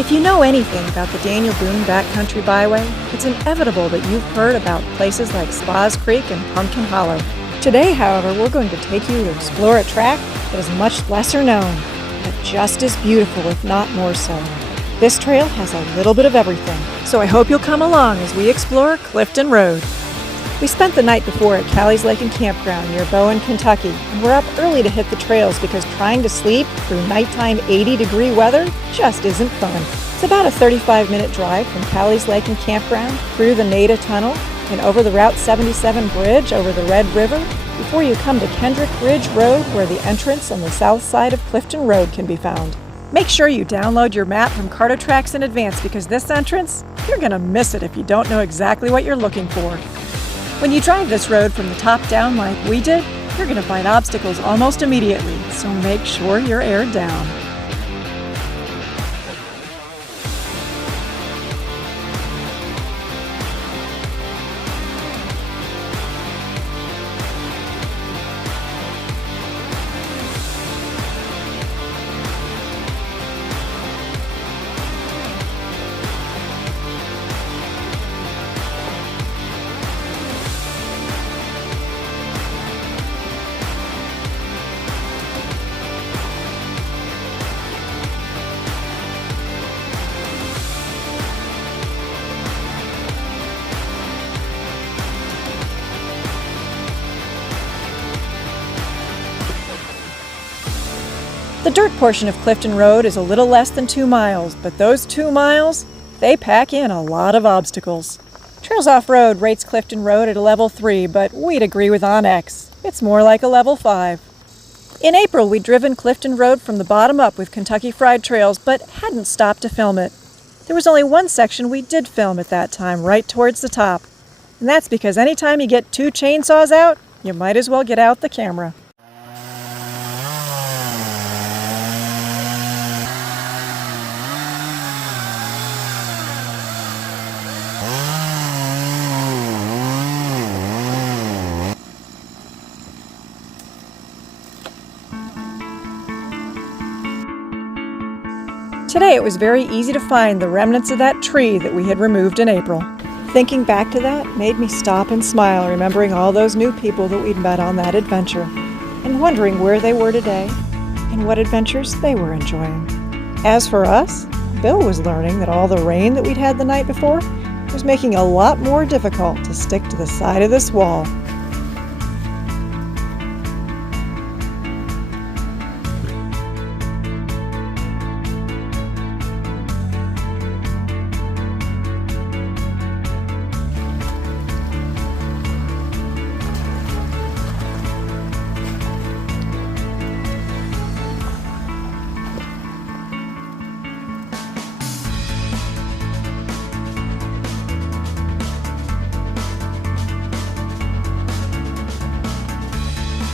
If you know anything about the Daniel Boone Backcountry Byway, it's inevitable that you've heard about places like Spas Creek and Pumpkin Hollow. Today, however, we're going to take you to explore a track that is much lesser known, but just as beautiful, if not more so. This trail has a little bit of everything, so I hope you'll come along as we explore Clifton Road. We spent the night before at Callie's Lake and Campground near Bowen, Kentucky, and we're up early to hit the trails because trying to sleep through nighttime 80-degree weather just isn't fun. It's about a 35-minute drive from Callie's Lake and Campground through the Nada Tunnel and over the Route 77 bridge over the Red River before you come to Kendrick Ridge Road, where the entrance on the south side of Clifton Road can be found. Make sure you download your map from Cartotrax in advance because this entrance, you're going to miss it if you don't know exactly what you're looking for. When you drive this road from the top down like we did, you're going to find obstacles almost immediately, so make sure you're aired down. The dirt portion of Clifton Road is a little less than 2 miles, but those 2 miles, they pack in a lot of obstacles. Trails Off-Road rates Clifton Road at a level 3, but we'd agree with OnX. It's more like a level 5. In April, we'd driven Clifton Road from the bottom up with Kentucky Fried Trails, but hadn't stopped to film it. There was only one section we did film at that time, right towards the top. And that's because anytime you get 2 chainsaws out, you might as well get out the camera. Today it was very easy to find the remnants of that tree that we had removed in April. Thinking back to that made me stop and smile, remembering all those new people that we'd met on that adventure, and wondering where they were today and what adventures they were enjoying. As for us, Bill was learning that all the rain that we'd had the night before was making it a lot more difficult to stick to the side of this wall.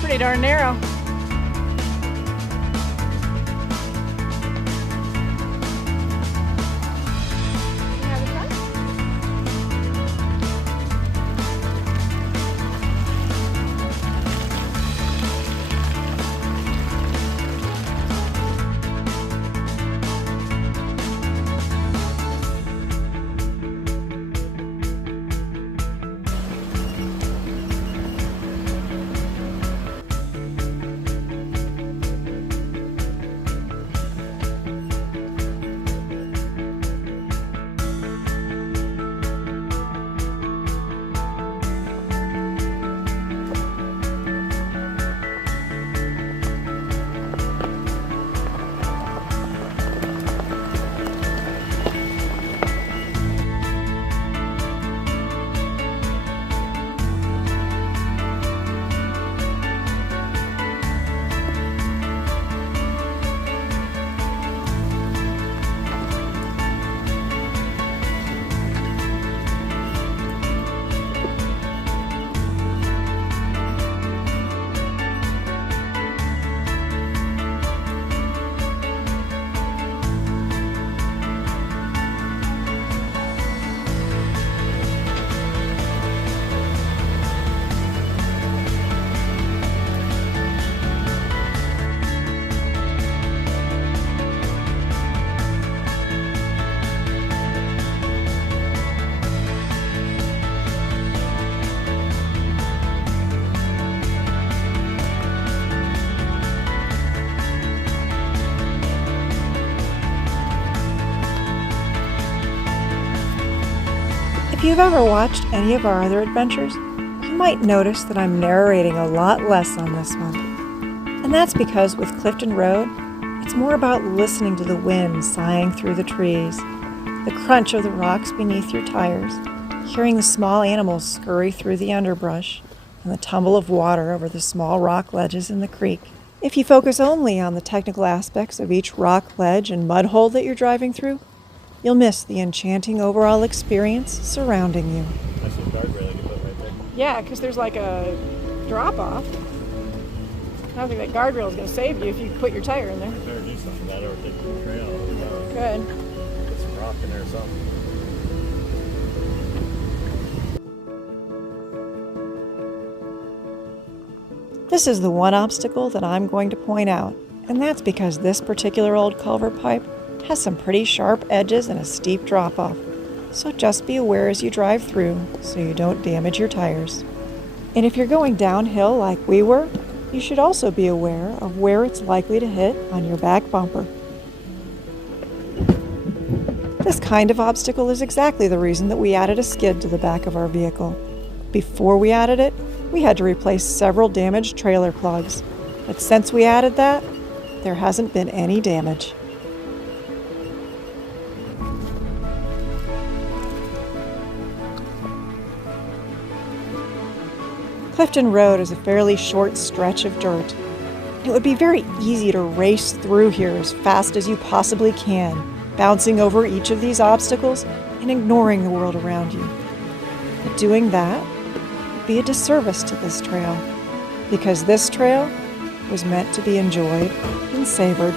Pretty darn narrow. you've ever watched any of our other adventures, you might notice that I'm narrating a lot less on this one. And that's because with Clifton Road, it's more about listening to the wind sighing through the trees, the crunch of the rocks beneath your tires, hearing the small animals scurry through the underbrush, and the tumble of water over the small rock ledges in the creek. If you focus only on the technical aspects of each rock ledge and mud hole that you're driving through, you'll miss the enchanting overall experience surrounding you. That's a guardrail you put right there. Yeah, because there's like a drop-off. I don't think that guardrail is going to save you if you put your tire in there. You better do something about it or take the trail. Good. Put some rock in there or something. This is the one obstacle that I'm going to point out, and that's because this particular old culvert pipe has some pretty sharp edges and a steep drop-off. So just be aware as you drive through so you don't damage your tires. And if you're going downhill like we were, you should also be aware of where it's likely to hit on your back bumper. This kind of obstacle is exactly the reason that we added a skid to the back of our vehicle. Before we added it, we had to replace several damaged trailer plugs, but since we added that, there hasn't been any damage. Clifton Road is a fairly short stretch of dirt. It would be very easy to race through here as fast as you possibly can, bouncing over each of these obstacles and ignoring the world around you. But doing that would be a disservice to this trail, because this trail was meant to be enjoyed and savored.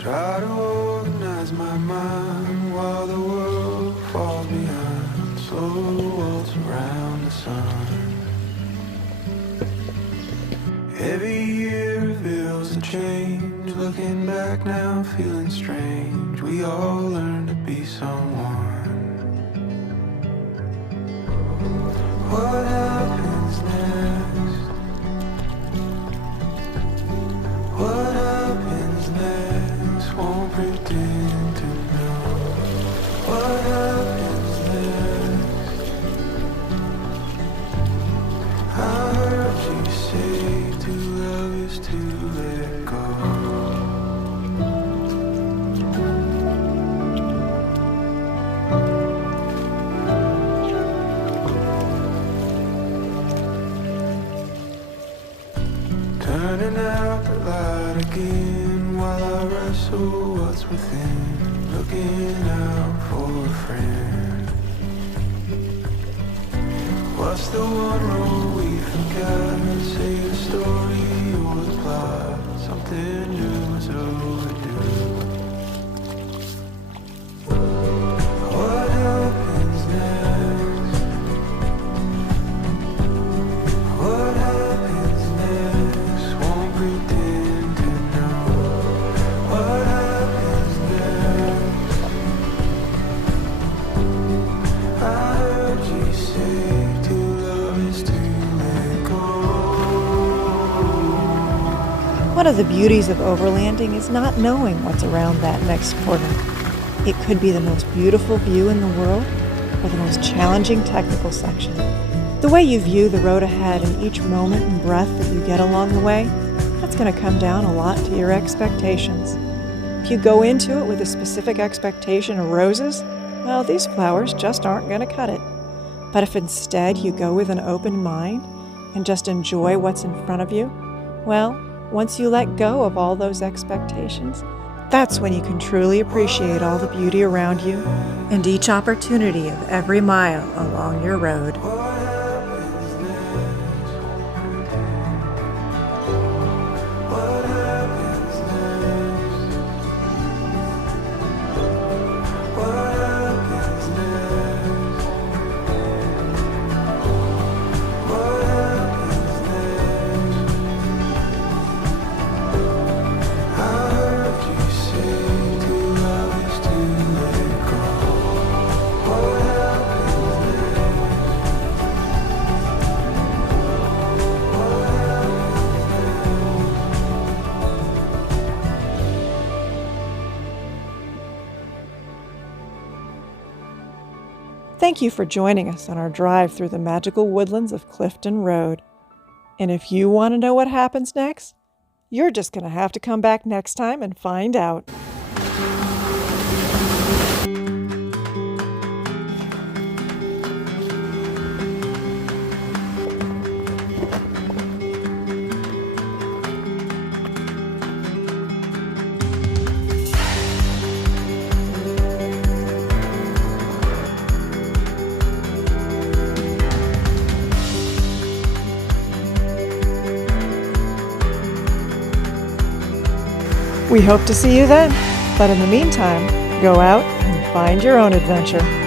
Try to organize my mind while the world falls behind. Slow waltz around the sun. Every year reveals a change. Looking back now, feeling strange. We all learn to be someone. What happens next? What happens next? Won't pretend to know. What happens next? I heard you say to love is to let go. Turning out the light again while I wrestle what's within, looking out for a friend. What's the one rule we forgot? Say the story or the plot, something new is overdue. What happens next? What happens next? Won't pretend to know. What happens next? I heard you say to love is to let go. One of the beauties of overlanding is not knowing what's around that next corner. It could be the most beautiful view in the world or the most challenging technical section. The way you view the road ahead and each moment and breath that you get along the way, that's going to come down a lot to your expectations. If you go into it with a specific expectation of roses, well, these flowers just aren't going to cut it. But if instead you go with an open mind and just enjoy what's in front of you, well, once you let go of all those expectations, that's when you can truly appreciate all the beauty around you and each opportunity of every mile along your road. Thank you for joining us on our drive through the magical woodlands of Clifton Road. And if you want to know what happens next, you're just going to have to come back next time and find out. We hope to see you then, but in the meantime, go out and find your own adventure.